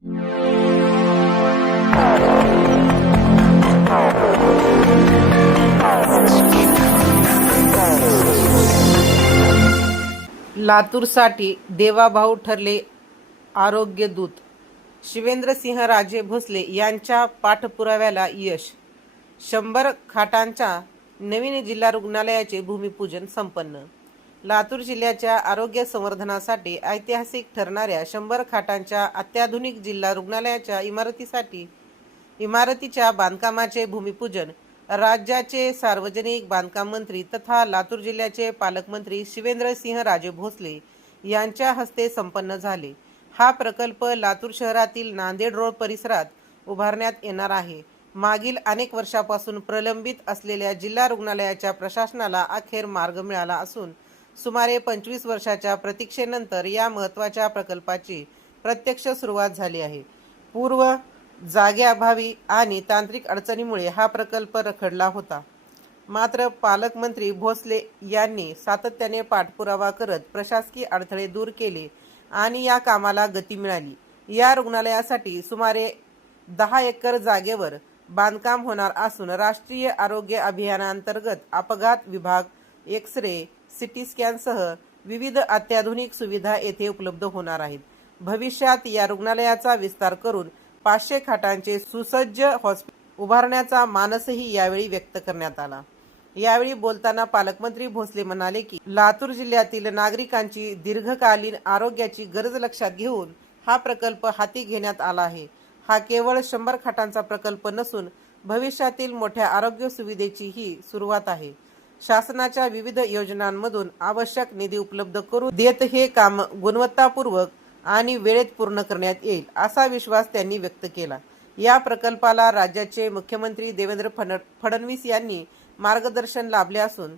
लातूरसाठी देवाभाऊ ठरले आरोग्य दूत. शिवेंद्रसिंहराजे भोसले यांच्या पाठपुराव्याला यश. 100 खाटांच्या नवीन जिल्हा रुग्णालयाचे भूमिपूजन संपन्न. लातूर जिल्ह्याच्या आरोग्य संवर्धनासाठी ऐतिहासिक ठरणाऱ्या 100 खाटांच्या अत्याधुनिक जिल्हा रुग्णालयाच्या इमारतीच्या बांधकामाचे भूमिपूजन राज्याचे सार्वजनिक बांधकाम मंत्री तथा लातूर जिल्ह्याचे पालकमंत्री शिवेंद्रसिंहराजे भोसले यांच्या हस्ते संपन्न झाले. हा प्रकल्प लातूर शहरातील नांदेड रोड परिसरात उभारण्यात येणार आहे. मागील अनेक वर्षापासून प्रलंबित असलेल्या जिल्हा रुग्णालयाच्या प्रशासनाला अखेर मार्ग मिळाला असून सुमारे 25 वर्षाच्या प्रतीक्षेनंतर या महत्त्वाच्या प्रकल्पाची प्रत्यक्ष सुरुवात झाली आहे. पूर्व जागेअभावी आणि तांत्रिक अडचणीमुळे हा प्रकल्प रखडला होता. मात्र पालकमंत्री भोसले यांनी सातत्याने पाठपुरावा करत प्रशासकीय अडथळे दूर केले आणि या कामाला गती मिळाली. या रुग्णालयासाठी सुमारे 10 एकर जागेवर बांधकाम होणार असून राष्ट्रीय आरोग्य अभियानांतर्गत अपघात विभाग, एक्स-रे, सिटी स्कॅनसह विविध अत्याधुनिक सुविधा येथे उपलब्ध होणार आहेत. भविष्यात या रुग्णालयाचा विस्तार करून 500 खाटांचे सुसज्ज हॉस्पिटल उभारण्याचा मानसही यावेळी व्यक्त करण्यात आला. यावेळी बोलताना पालकमंत्री भोसले म्हणाले की लातूर जिल्ह्यातील नागरिकांची दीर्घकालीन आरोग्याची गरज लक्षात घेऊन हा प्रकल्प हाती घेण्यात आला आहे. हा केवळ 100 खाटांचा प्रकल्प नसून भविष्यातील मोठ्या आरोग्य सुविधेची ही सुरुवात आहे. शासनाच्या विविध योजनांमधून आवश्यक निधी उपलब्ध करून देत हे काम गुणवत्तापूर्वक आणि वेळेत पूर्ण करण्यात येईल असा विश्वास त्यांनी व्यक्त केला. या प्रकल्पाला राज्याचे मुख्यमंत्री देवेंद्र फडणवीस यांनी मार्गदर्शन लाभले असून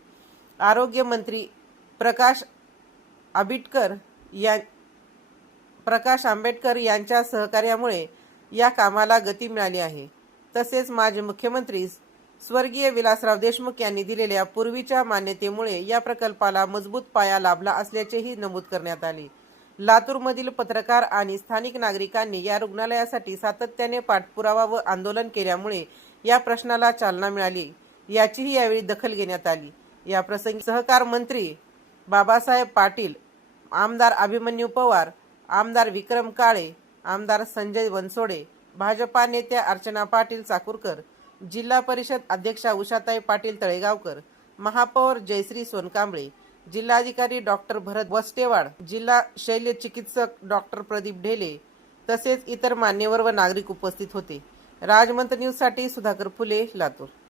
आरोग्य मंत्री प्रकाश आंबेडकर यांच्या सहकार्यामुळे या कामाला गती मिळाली आहे. तसेच माजी मुख्यमंत्री स्वर्गीय विलासराव देशमुख यांनी दिलेल्या पूर्वीच्या मान्यतेमुळे या प्रकल्पाला मजबूत पाया लाभला असल्याचेही नमूद करण्यात आले. लातूरमधील पत्रकार आणि स्थानिक नागरिकांनी या रुग्णालयासाठी सातत्याने पाठपुरावा व आंदोलन केल्यामुळे या प्रश्नाला चालना मिळाली याचीही यावेळी दखल घेण्यात आली. या प्रसंगी सहकार मंत्री बाबासाहेब पाटील, आमदार अभिमन्यू पवार, आमदार विक्रम काळे, आमदार संजय बनसोडे, भाजपा नेत्या अर्चना पाटील चाकूरकर, जिल्हा परिषद अध्यक्षा उषाताई पाटील तळेगावकर, महापौर जयश्री सोनकांबळे, जिल्हाधिकारी डॉक्टर भरत वस्टेवाड, जिल्हा शल्य चिकित्सक डॉक्टर प्रदीप ढेले तसेच इतर मान्यवर व नागरिक उपस्थित होते. राजमंत्र न्यूज साठी सुधाकर फुले, लातूर.